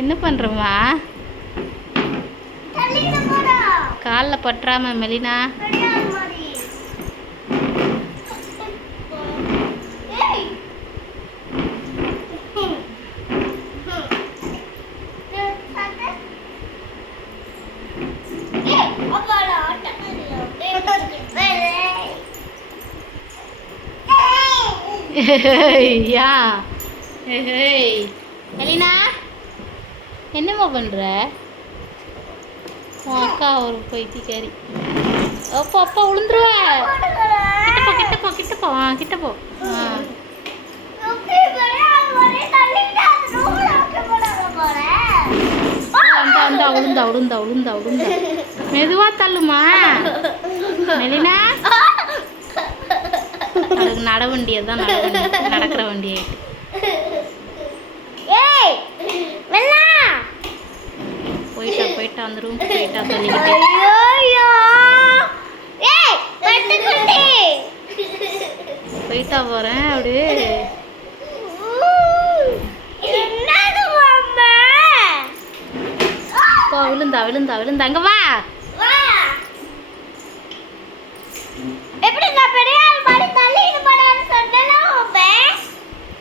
என்ன பண்ணுறம்மா? காலில் பற்றாம மெலினா. யா மெலினா, என்னம்மா பண்ணுற? உன் அக்கா ஒரு பைத்தியக்காரி. அப்பா அப்பா விழுந்துருவ. கிட்டப்போ கிட்டப்போ கிட்டப்போ. உளுந்தா உளுந்தா உளுந்தா உளுந்தா. மெதுவா தள்ளுமா மெலினா. அதுக்கு நட வண்டியை தான் நடக்கிற வண்டி ஆயிட்டு. போயிட்டா அந்த ரூம் போயிட்டா தள்ளிக்கிட்டு. போயிட்டா போறேன் அப்படியே. விழுந்தா விழுந்தா விழுந்தா. அங்க வா.